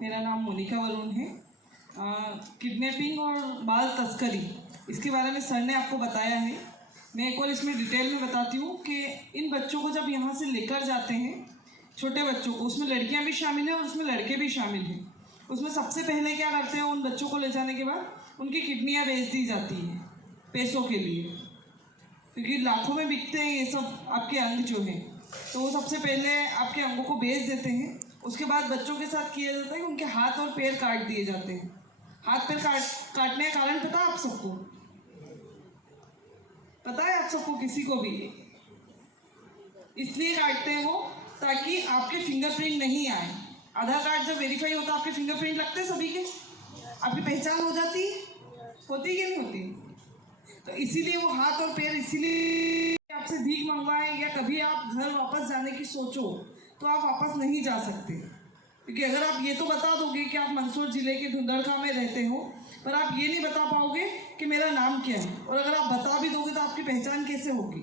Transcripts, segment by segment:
मेरा नाम मोनिका वरुण है। किडनैपिंग और बाल तस्करी इसके बारे में सर ने आपको बताया है। मैं एक और इसमें डिटेल में बताती हूँ कि इन बच्चों को जब यहाँ से लेकर जाते हैं, छोटे बच्चों को, उसमें लड़कियाँ भी शामिल हैं और उसमें लड़के भी शामिल हैं। उसमें सबसे पहले क्या करते हैं, उन बच्चों को ले जाने के बाद उनकी किडनियाँ बेच दी जाती हैं पैसों के लिए, क्योंकि लाखों में बिकते हैं ये सब आपके अंग जो हैं। तो वो सबसे पहले आपके अंगों को बेच देते हैं। उसके बाद बच्चों के साथ किया जाता है कि उनके हाथ और पैर काट दिए जाते हैं। हाथ पैर काटने का कारण पता है आप सबको? पता है आप सबको? किसी को भी? इसलिए काटते हैं वो ताकि आपके फिंगरप्रिंट नहीं आए। आधार कार्ड जब वेरीफाई होता है आपके फिंगरप्रिंट लगते हैं सभी के, आपकी पहचान हो जाती है, होती कि नहीं होती? तो इसीलिए वो हाथ और पैर, इसीलिए आपसे भीख मंगवाएं या कभी आप घर वापस जाने की सोचो तो आप वापस नहीं जा सकते। क्योंकि अगर आप ये तो बता दोगे कि आप मंदसौर ज़िले के धुंधड़का में रहते हो, पर आप ये नहीं बता पाओगे कि मेरा नाम क्या है। और अगर आप बता भी दोगे तो आपकी पहचान कैसे होगी?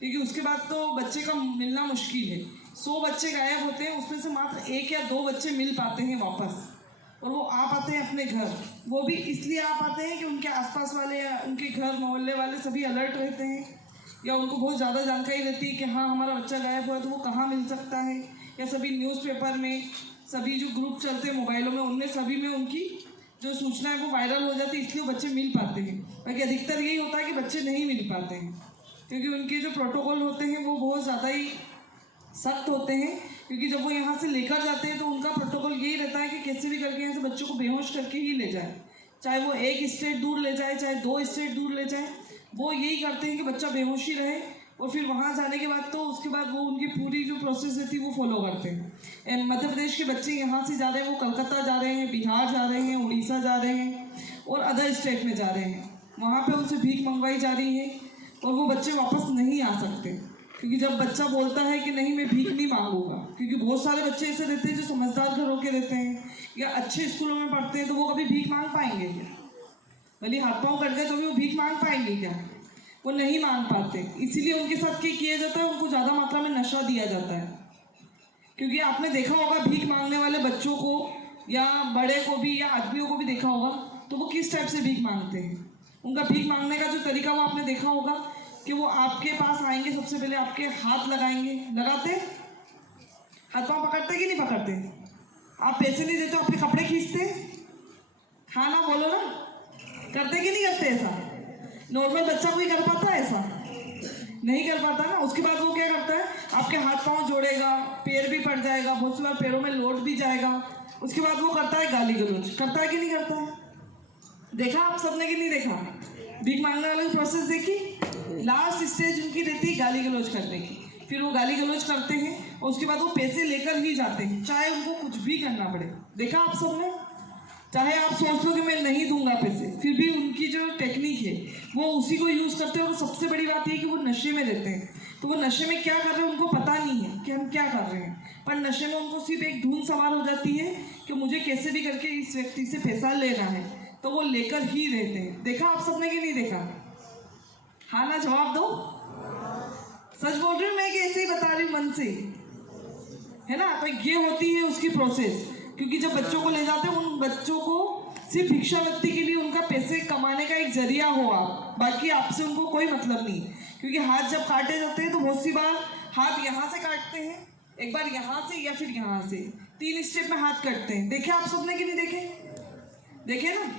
क्योंकि उसके बाद तो बच्चे का मिलना मुश्किल है। 100 बच्चे गायब होते हैं, उसमें से मात्र 1 या 2 बच्चे मिल पाते हैं वापस, और वो आ पाते हैं अपने घर। वो भी इसलिए आ पाते हैं कि उनके आसपास वाले या उनके घर मोहल्ले वाले सभी अलर्ट रहते हैं, या उनको बहुत ज़्यादा जानकारी रहती है कि हाँ हमारा बच्चा गायब हुआ, तो वो कहाँ मिल सकता है। या सभी न्यूज़पेपर में, सभी जो ग्रुप चलते हैं मोबाइलों में, उनमें सभी में उनकी जो सूचना है वो वायरल हो जाती है, इसलिए वो बच्चे मिल पाते हैं। बाकी अधिकतर यही होता है कि बच्चे नहीं मिल पाते हैं, क्योंकि उनके जो प्रोटोकॉल होते हैं वो बहुत ज़्यादा ही सख्त होते हैं। क्योंकि जब वो यहाँ से लेकर जाते हैं तो उनका प्रोटोकॉल यही रहता है कि कैसे भी करके यहाँ से बच्चों को बेहोश करके ही ले जाए, चाहे वो 1 स्टेट दूर ले जाए, चाहे 2 स्टेट दूर ले जाए। वो यही करते हैं कि बच्चा बेहोश ही रहे, और फिर वहाँ जाने के बाद तो उसके बाद वो उनकी पूरी जो प्रोसेस रहती है वो फॉलो करते हैं। मध्य प्रदेश के बच्चे यहाँ से जा रहे हैं, वो कलकत्ता जा रहे हैं, बिहार जा रहे हैं, उड़ीसा जा रहे हैं और अदर स्टेट में जा रहे हैं। वहाँ पर उनसे भीख मंगवाई जा रही है और वो बच्चे वापस नहीं आ सकते। क्योंकि जब बच्चा बोलता है कि नहीं मैं भीख नहीं मांगूंगा, क्योंकि बहुत सारे बच्चे ऐसे रहते हैं जो समझदार घरों के रहते हैं या अच्छे स्कूलों में पढ़ते हैं, तो वो कभी भीख मांग पाएंगे क्या? भले हाथ पाँव कट गए तो भी वो भीख मांग पाएंगे क्या? वो नहीं मांग पाते। इसीलिए उनके साथ क्या किया जाता है, उनको ज़्यादा मात्रा में नशा दिया जाता है। क्योंकि आपने देखा होगा भीख मांगने वाले बच्चों को या बड़े को भी या आदमियों को भी देखा होगा, तो वो किस टाइप से भीख मांगते हैं। उनका भीख मांगने का जो तरीका वो आपने देखा होगा कि वो आपके पास आएंगे, सबसे पहले आपके हाथ लगाएंगे, लगाते हाथ पाँव पकड़ते कि नहीं पकड़ते? आप पैसे नहीं देते, आपके कपड़े खींचते, हाँ ना बोलो ना, करते कि नहीं करते? ऐसा नॉर्मल बच्चा कोई कर पाता है? ऐसा नहीं कर पाता ना। उसके बाद वो क्या करता है, आपके हाथ पाँव जोड़ेगा, पैर भी पड़ जाएगा, बहुत सी बार पैरों में लोट भी जाएगा। उसके बाद वो करता है गाली गलौज, करता है कि नहीं करता है? देखा आप सबने कि नहीं देखा? भीख मांगने वाले की प्रोसेस देखी? लास्ट स्टेज उनकी रहती है गाली गलौज करने की। फिर वो गाली गलौज करते हैं और उसके बाद वो पैसे लेकर ही जाते हैं, चाहे उनको कुछ भी करना पड़े। देखा आप सबने? चाहे आप सोच लो कि मैं नहीं दूंगा पैसे, फिर भी उनकी जो टेक्निक है वो उसी को यूज़ करते हैं। और सबसे बड़ी बात ये कि वो नशे में रहते हैं, तो वो नशे में क्या कर रहे हैं उनको पता नहीं है कि हम क्या कर रहे हैं, पर नशे में उनको सिर्फ एक धुन सवार हो जाती है कि मुझे कैसे भी करके इस व्यक्ति से पैसा लेना है, तो वो लेकर ही रहते हैं। देखा आप सबने कि नहीं देखा? हाँ ना, जवाब दो। सच बोल रही हूँ मैं कि ऐसे ही बता रही हूँ मन से, है ना? तो ये होती है उसकी प्रोसेस। क्योंकि जब बच्चों को ले जाते हैं, उन बच्चों को सिर्फ भिक्षावृत्ति के लिए, उनका पैसे कमाने का एक जरिया हो आप, बाकी आपसे उनको कोई मतलब नहीं। क्योंकि हाथ जब काटे जाते हैं तो बहुत सी बार हाथ यहाँ से काटते हैं, एक बार यहाँ से या फिर यहाँ से, 3 स्टेप में हाथ कटते हैं। देखे आप सबने कि नहीं देखे? देखे ना?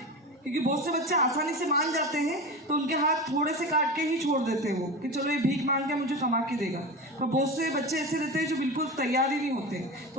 क्योंकि बहुत से बच्चे आसानी से मान जाते हैं तो उनके हाथ थोड़े से काट के ही छोड़ देते हैं वो, कि चलो ये भीख मांग के मुझे कमा के देगा। पर बहुत से बच्चे ऐसे रहते हैं जो बिल्कुल तैयार ही नहीं होते। तो